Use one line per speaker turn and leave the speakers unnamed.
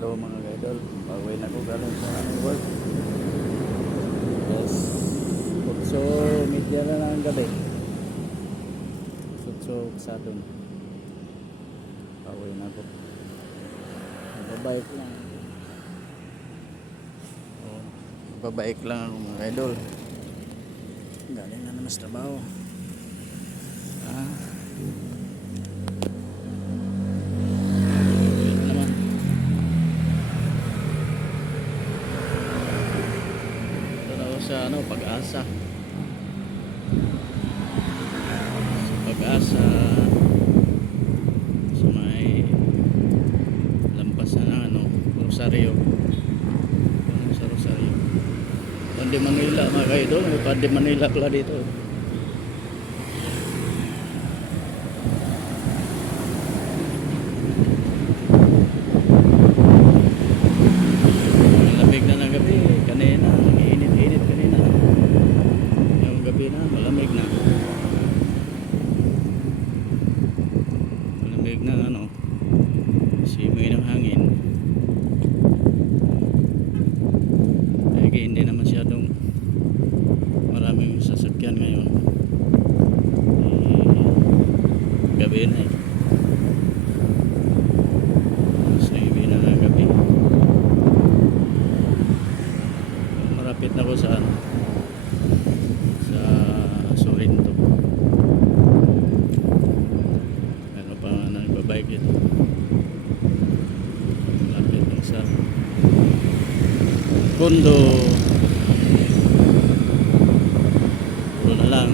Hello mga idol, pauwi na ko galing sa aming work. Yes, 8 media na lang ang gabi. 8 sa doon. Pauwi na ko. Babike lang. Oh, babike lang ako mga idol. Galing na naman sa trabaho. Ah. Wait naman. Ito na ako sa ano, pag-asa. Sa pag-asa sa may lampas na ano, Rosario. Sa Rosario. Pandi Manila mga kayo doon. Pandi Manila pala dito. gabi eh. na eh. So, gabi na na gabi. Marapit na ko sa ano. Sa Sorrento. Ano pa nga nang babike ito. Marapit na sa Kondo. Puro na lang.